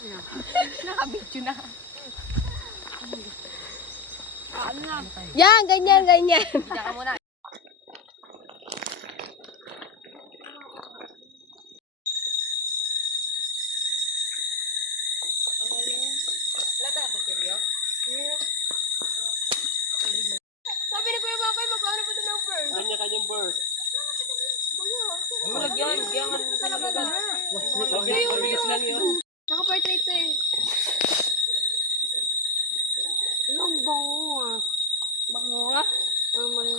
Nakabidyo na. Ano na? Yan, ganyan, ganyan. Kita ka muna. Sabi ni Kuya Bakay, magkano pa ito ng bird? Kanya-kanyang bird. Malagyan, kaya nga talaga na. Mabilis lang yun. Naka-portrait to eh. Ilang bango ah. Bango ah? Bango.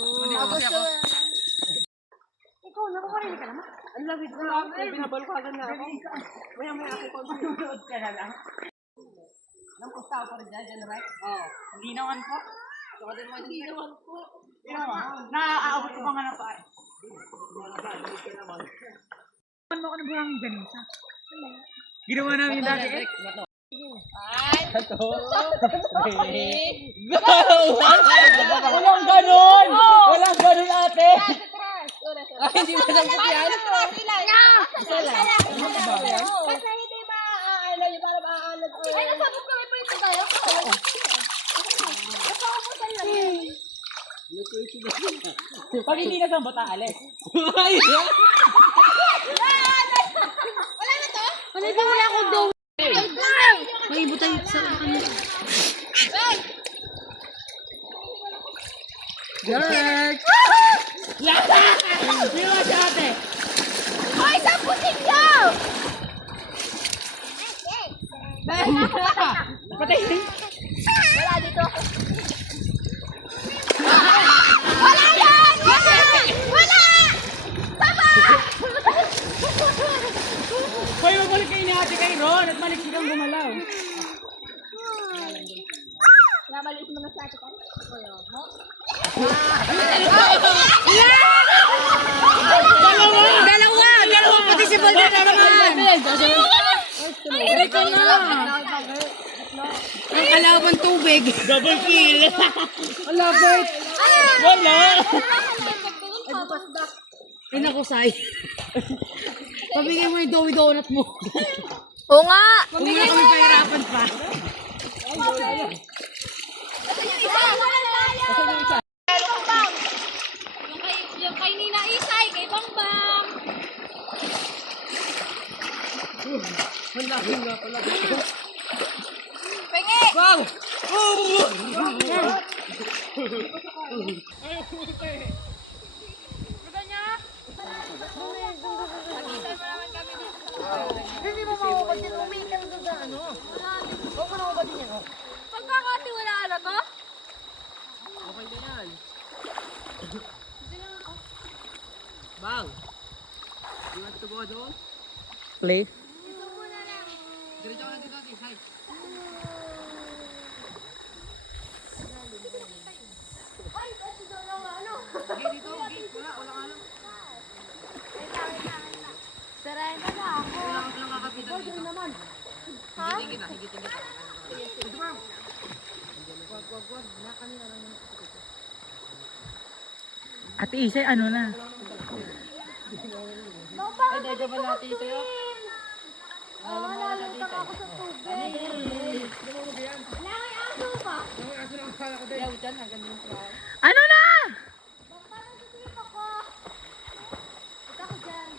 Ikaw, nakakarinig ka naman? Ang lapit na ako. Binabalkagan na ako. Maya-maya ako pag manonood ka na lang. Nang kustaw pa rin dyan, right? Oo. Hindi naman po. Hindi naman po. Naaabot ko pa nga na pa eh. Ano ako na buhangin ganisa? Ginawa namin yung dati eh. Walang ganun! Walang ganun ate! Hindi mo lang yan? Isa lang. Kasi hindi ba, ano, yung parang aanod. Ay, nasabot kami pa ito tayo. Napakupusan lang yun. Pag hindi na saan bata, alis. Wala na to? Wala na wala akong daw. May butay sa ano. Gert! Hindi mo siya ate! Hoy, samputin nyo! Patay! Wala dito. Wala yan! Wala! Wala! Baba! Hoy, magbalik kayo ni ate kay Ron at malik silang gumalaw. Namalis mo na sa atin. Dalawa pati si Balder na naman. Ay, ka na! Ang kalaban tubig. Double kill! Wala, Bert! Wala! Ay naku, Sai. Pabigay mo yung Dowie Donut mo. Oo nga! Huwag mo na kami pahirapan pa. Yung kay Nina Isay, kay Bambam. Wala nga pala. Pengi! Wow! Hindi mo mawawag din. Umiilang doon sa ano. Huwag mo nawawag din yan. Pagkakatiwalaan na to? Okay na yan. Bang! You want to go doon? Play. Diretso ka na dito, ate. Hi. Ay, ito doon ang ano. Sige dito, gate. Wala nga lang. Sarayin na na ako. Wala kakapitan dito. Ha? Higitin kita, higitin kita. Ito bang? Ate Isay, ano na? Ay, dahil ba natin ito yun? Nalalimutan ako sa tubig. Wala kay aso pa. Yaw dyan, hanggang yung traw. Ano na? Parang sisip ako. Ito ako dyan.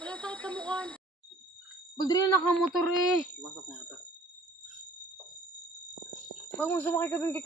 Wala sakit sa mukha. Balder na nakamotor eh. Pumasok mo ito. Huwag mo sumakay ka dun kay